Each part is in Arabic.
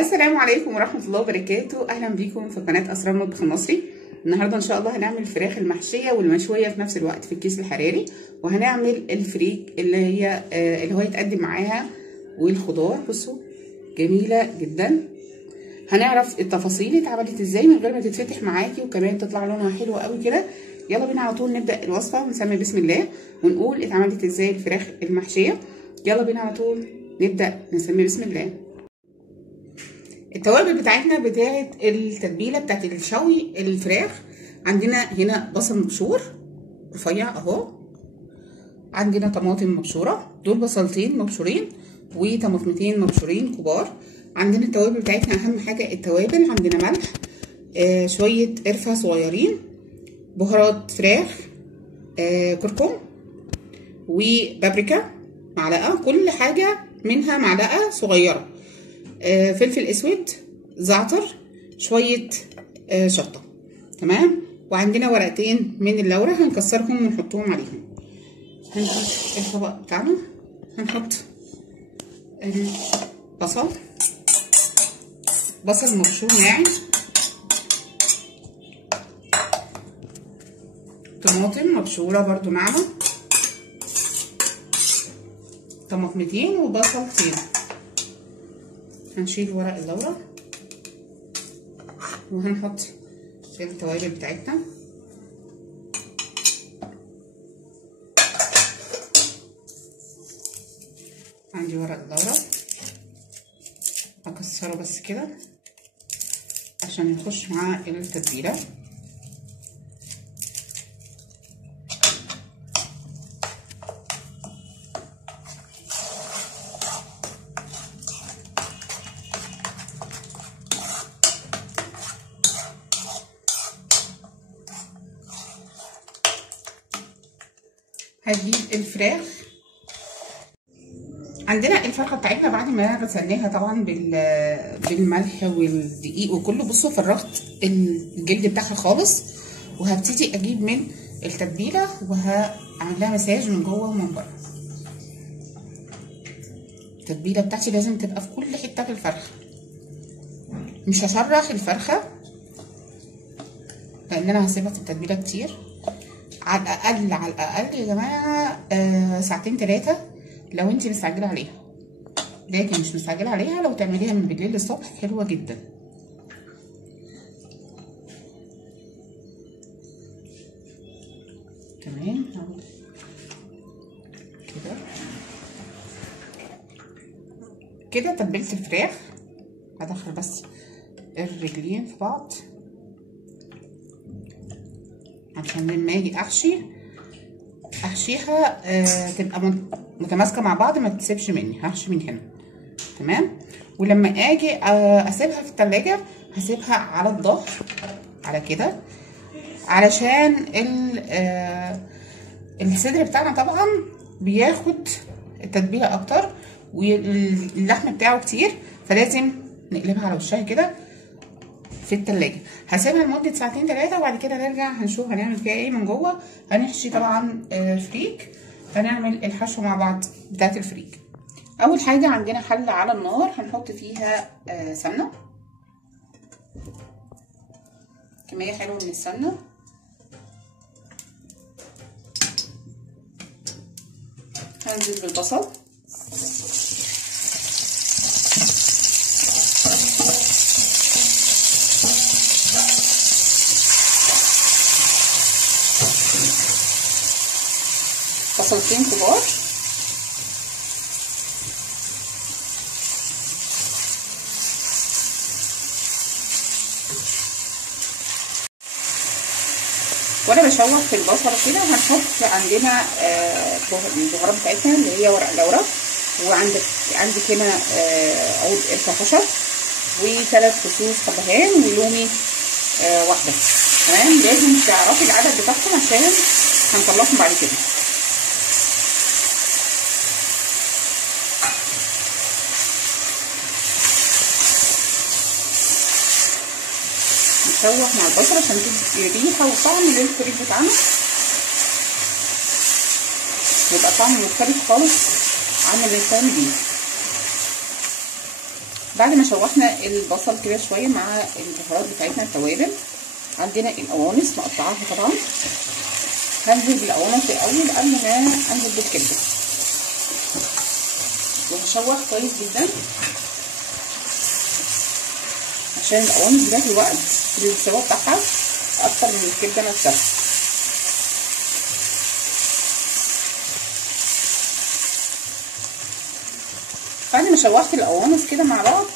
السلام عليكم ورحمة الله وبركاته. أهلا بيكم في قناة أسرار المطبخ المصري. النهاردة إن شاء الله هنعمل الفراخ المحشية والمشوية في نفس الوقت في الكيس الحراري، وهنعمل الفريك اللي هو يتقدم معاها، والخضار بصوا جميلة جدا. هنعرف التفاصيل اتعملت ازاي من غير ما تتفتح معاكي، وكمان تطلع لونها حلو قوي كده. يلا بينا على طول نبدأ الوصفة ونسمي بسم الله ونقول اتعملت ازاي الفراخ المحشية. يلا بينا على طول نبدأ نسمي بسم الله. التوابل بتاعتنا بتاعت التتبيله بتاعت الشوي الفراخ، عندنا هنا بصل مبشور رفيع اهو، عندنا طماطم مبشوره، دول بصلتين مبشورين وطماطمتين مبشورين كبار. عندنا التوابل بتاعتنا، اهم حاجه التوابل، عندنا ملح، شويه قرفه صغيرين، بهارات فراخ، كركم وبابريكا معلقه، كل حاجه منها معلقه صغيره، فلفل اسود، زعتر، شويه شطه. تمام. وعندنا ورقتين من اللورة هنكسرهم ونحطهم عليهم. هنجيب الطبق بتاعنا، هنحط بصل مبشور ناعم، طماطم مبشوره برضو ناعمه، طماطمتين وبصلتين. هنشيل ورق اللورة وهنحط التوابل بتاعتنا. عندي ورق اللورة هكسره بس كده عشان يخش مع التتبيله. هجيب الفراخ، عندنا الفرخه بتاعتنا بعد ما غسلناها طبعا بالملح والدقيق وكله. بصوا فرغت الجلد بتاعها خالص، وهبتدي اجيب من التتبيله وهعمل لها مساج من جوه ومن بره. التتبيله بتاعتي لازم تبقى في كل حته في الفرخه، مش هشرح الفرخه لان انا هسيبها في التتبيله كتير. على الاقل يا جماعه ساعتين 3 لو انت مستعجله عليها، لكن مش مستعجله عليها لو تعمليها من بالليل للصبح حلوه جدا. تمام كده تبلت الفراخ. هدخل بس الرجلين في بعض عشان لما اجي احشيها تبقى متماسكه مع بعض، ما تسيبش مني. هحشي من هنا تمام. ولما اجي اسيبها في التلاجة هسيبها على الظهر على كده، علشان الصدر بتاعنا طبعا بياخد التتبيله اكتر واللحم بتاعه كتير، فلازم نقلبها على وشها كده في التلاجة. هسيبها لمدة ساعتين 3 وبعد كده نرجع هنشوف هنعمل فيها ايه من جوه. هنحشي طبعا فريك، هنعمل الحشوة مع بعض بتاعت الفريك. اول حاجة عندنا حلة على النار هنحط فيها سمنة، كمية حلوة من السمنة. هنزل بالبصل، بصلتين كبار، وانا بشوح في البصل كده هنحط عندنا البهارات بتاعتنا اللي هي ورق لورا، عندك هنا عود قرفه خشب، و3 فصوص حبهان، ولومي واحده. تمام. لازم تعرفي العدد بتاعهم عشان هنطلعهم بعد كده. نشوح مع البصل عشان تدي ريحه وطعم للفريك بتاعنا، يبقى طعم مختلف خالص عن اللي بنعمل بيه. بعد ما شوحنا البصل كده شويه مع البهارات بتاعتنا التوابل، عندنا القوانص مقطعاها طبعا. هنزل بالقوانص الاول قبل ما انزل بالكبده، وهشوح كويس جدا عشان القوانص بتاخد وقت في السوا بتاعها اكتر من الكبده نفسها. بعد ما شوحت القوانص كده مع بعض،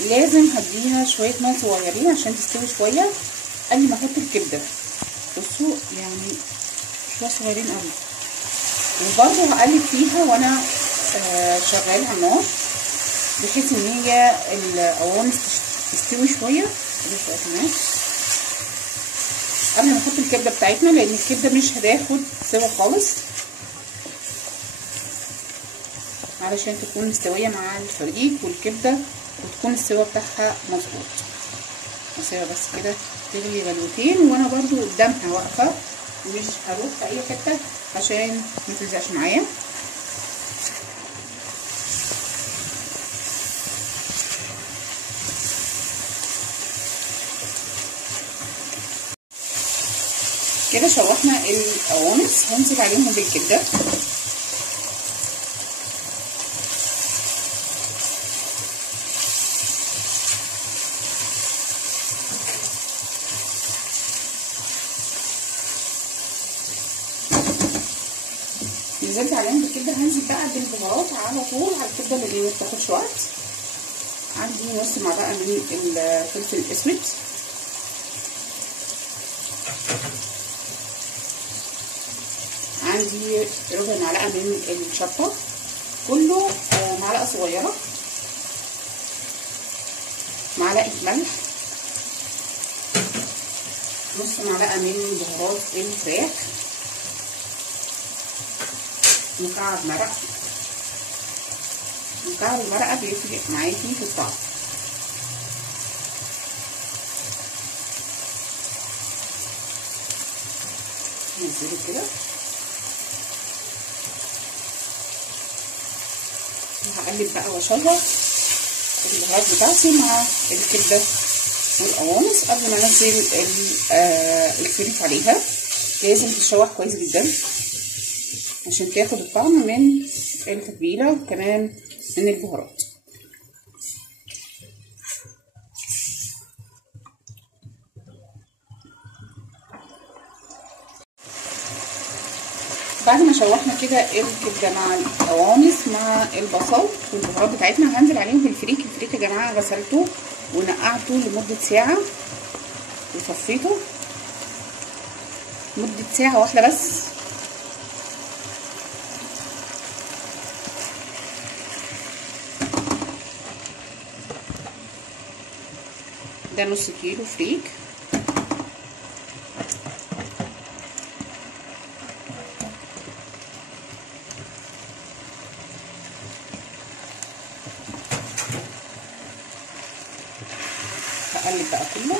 لازم هديها شويه ميه صغيرين عشان تستوي شويه قبل ما احط الكبده. بصوا يعني شويه صغيرين قوي، وبرده هقلب فيها وانا شغاله على النار بحيث ان هي القوانص تستوي شويه كمان قبل ما نحط الكبده بتاعتنا، لان الكبده مش هتاخد سوا خالص علشان تكون مستويه مع الفريك والكبده وتكون السوا بتاعها مظبوط. هسيبها بس كده تغلي غلوتين، وانا برضو قدامها واقفه مش هروح في اي حته عشان ما تلزقش معايا. كده شوحنا القوانص، هنزل عليهم بالكبده. نزلت عليهم بالكبده، هنزل بقى بالبهارات على طول على الكبده اللي ما بتاخدش وقت. عندي نص معلقه من الفلفل الاسود، عندي ربع معلقه من الشطه كله، معلقه صغيره، معلقه ملح، نص معلقه من بهارات الفراخ، مكعب مرق. مكعب المرقه بيفرق معاكي في الطعم. نزله كده وهقلب بقى واشوح البهارات بتاعتي مع الكبده والقوانص قبل ما انزل الفريك عليها. لازم تتشوح كويس جدا عشان تاخد الطعم من التتبيله وكمان من البهارات. بعد ما شوحنا كده الكبده مع القوانص مع البصل والبهارات بتاعتنا، هنزل عليهم بالفريك. الفريك يا جماعه غسلته ونقعته لمده ساعه وصفيته مده ساعه واحده بس. ده نص كيلو فريك. هقلب بقى كله.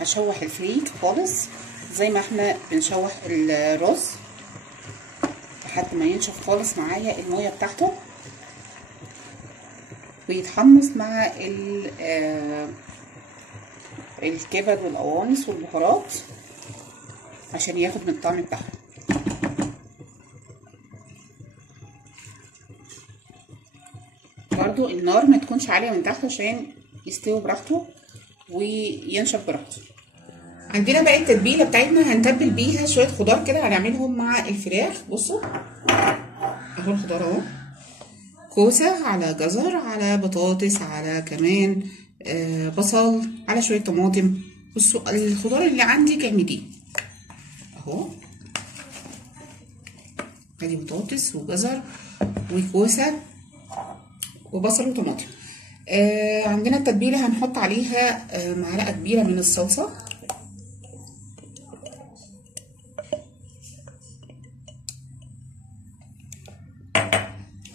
هشوح الفريك خالص زي ما احنا بنشوح الرز لحد ما ينشف خالص معايا الميه بتاعته ويتحمص مع الكبد والقوانص والبهارات عشان ياخد من الطعم بتاعها. برضو النار ما تكونش عاليه من تحت عشان يستوي براحته وينشف براحته. عندنا بقى التتبيله بتاعتنا هنتبل بيها شويه خضار كده هنعملهم مع الفراخ. بصوا اهو الخضار اهو، كوسه على جزر على بطاطس على كمان بصل على شويه طماطم. بصوا الخضار اللي عندي كامليه اهو، ادي بطاطس وجزر وكوسه وبصل وطماطم. عندنا التتبيله هنحط عليها معلقه كبيره من الصلصه،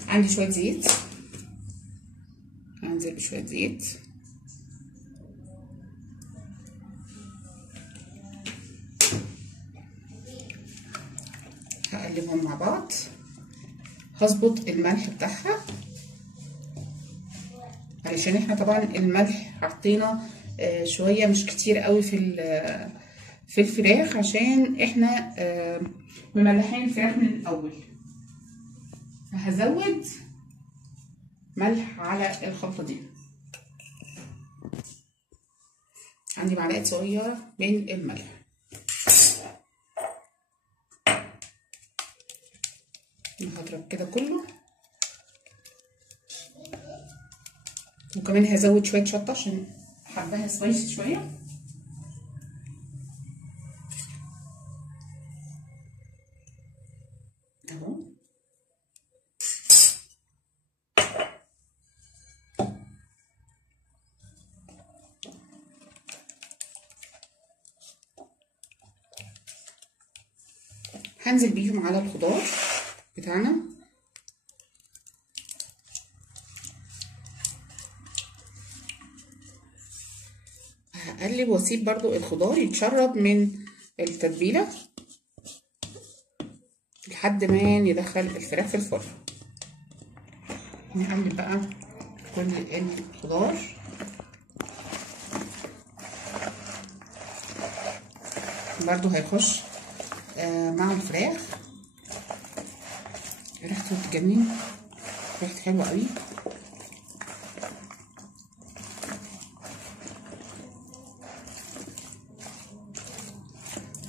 عندي شويه زيت، هنزل بشويه زيت، هقلبهم مع بعض. هظبط الملح بتاعها علشان احنا طبعا الملح حطينا شويه مش كتير قوي في الفراخ، عشان احنا مملحين الفراخ من الاول. فهزود ملح على الخلطه دي. عندي معلقه صغيره من الملح. هضرب كده كله، وكمان هزود شويه شطه عشان حباها سبايسي شويه. اهو هنزل بيهم على الخضار بتاعنا. هقلب واسيب برضو الخضار يتشرب من التتبيله لحد ما ندخل الفراخ في الفرن. نقلب بقى كل الخضار. برضو هيخش مع الفراخ. ريحته تجنن، ريحته حلوه قوي.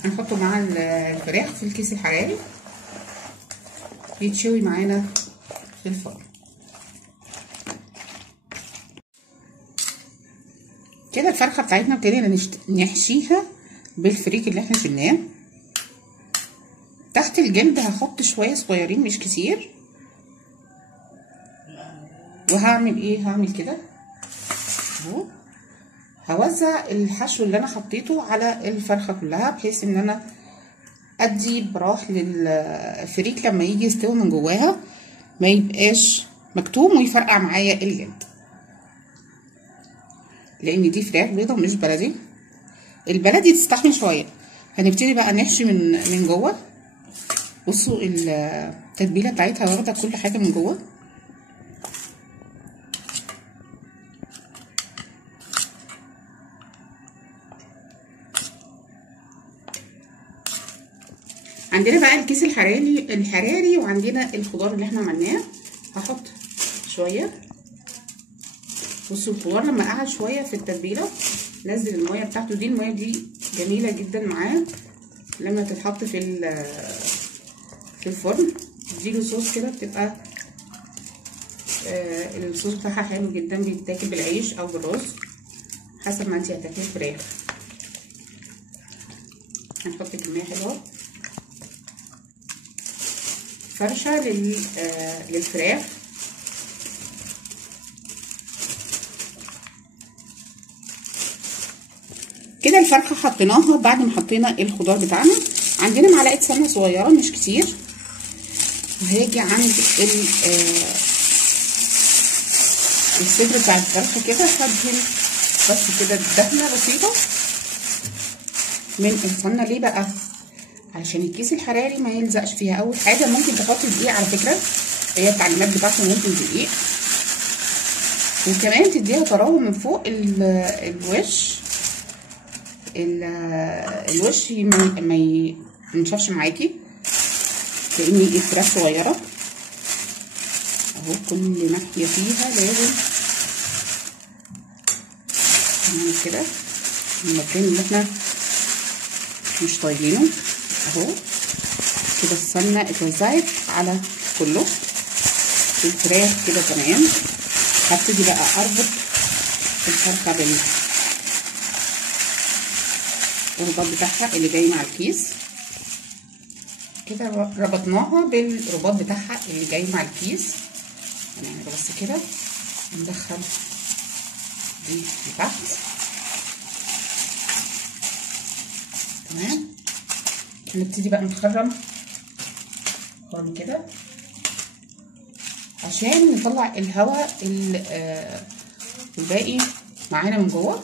هنحطه مع الفراخ في الكيس الحراري يتشوي معانا في الفرن. كده الفرخه بتاعتنا ابتدينا نحشيها بالفريك اللي احنا شلناه. تحت الجلد هحط شويه صغيرين مش كتير. وهعمل ايه؟ هعمل كده اهو. هوزع الحشو اللي انا حطيته على الفرخه كلها، بحيث ان انا ادي براح للفريك لما يجي يستوي من جواها ما يبقاش مكتوم ويفرقع معايا الجلد، لان دي فراخ بيضه مش بلدي. البلدي تستحمل شويه. هنبتدي بقى نحشي من جوه. بصوا التتبيله بتاعتها واخده كل حاجه من جوه. عندنا بقى الكيس الحراري وعندنا الخضار اللي احنا عملناه. هحط شويه. بصوا الخضار لما قعد شويه في التتبيله نزل الميه بتاعته دي. الميه دي جميله جدا معاه لما تتحط في الفرن. تديله صوص كده، بتبقى الصوص بتاعها حلو جدا. بيتاكل بالعيش او بالرز حسب ما انتي هتاكلي فراخ. هنحط كميه حلوه فرشه للفراخ. كده الفرخه حطيناها بعد ما حطينا الخضار بتاعنا. عندنا معلقه سمنه صغيره مش كتير. وهاجي عند الصدر بتاع الفرخه كده هدهن بس كده دهنه بسيطه من السمنه. ليه بقى؟ علشان الكيس الحراري ما يلزقش فيها. اول حاجه ممكن تحطي دقيق، على فكره هي التعليمات بتاعته ممكن دقيق، وكمان تديها طراوه من فوق الوش ما ينشفش معاكي، لان الفراخ صغيره اهو. كل ناحيه فيها لازم نعمل كده المكان اللي احنا مش طايلينه اهو كده. السمنه اتوزعت على كله. الفراخ كده تمام. هبتدي بقى اربط الفرخه بالرباط بتاعها اللي جاي مع الكيس كده. ربطناها بالرباط بتاعها اللي جاي مع الكيس. هنعمل بس كده وندخل دي لتحت تمام. نبتدي بقى نخرم كده عشان نطلع الهواء الباقي معانا من جوه.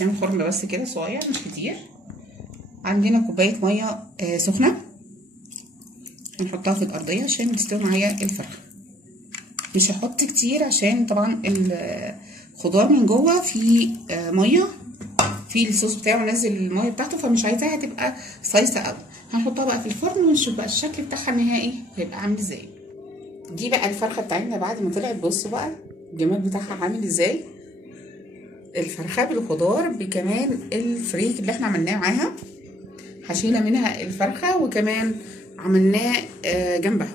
نعمل خرم بس كده صغير مش كتير. عندنا كوبايه ميه سخنه هنحطها في الارضيه عشان تستوي معايا الفرخه. مش هحط كتير عشان طبعا الخضار من جوه فيه ميه، في الصوص بتاعه نزل الميه بتاعته، فمش عايزاها تبقى صيصه قوي. هنحطها بقى في الفرن ونشوف بقى الشكل بتاعها النهائي هيبقى عامل ازاي. دي بقى الفرخه بتاعتنا بعد ما طلعت. بصوا بقى الجمال بتاعها عامل ازاي، الفرخه بالخضار بكمان الفريك اللي احنا عملناه معاها، حشينا منها الفرخه وكمان عملناه جنبها.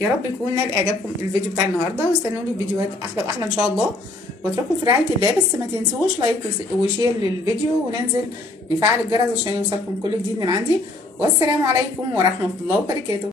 يا رب يكون نال اعجابكم الفيديو بتاع النهارده، واستنوني فيديوهات احلى واحلى ان شاء الله، واترككم في رعايه الله. بس ما تنسوش لايك وشير للفيديو، وننزل نفعل الجرس عشان يوصلكم كل جديد من عندي. والسلام عليكم ورحمه الله وبركاته.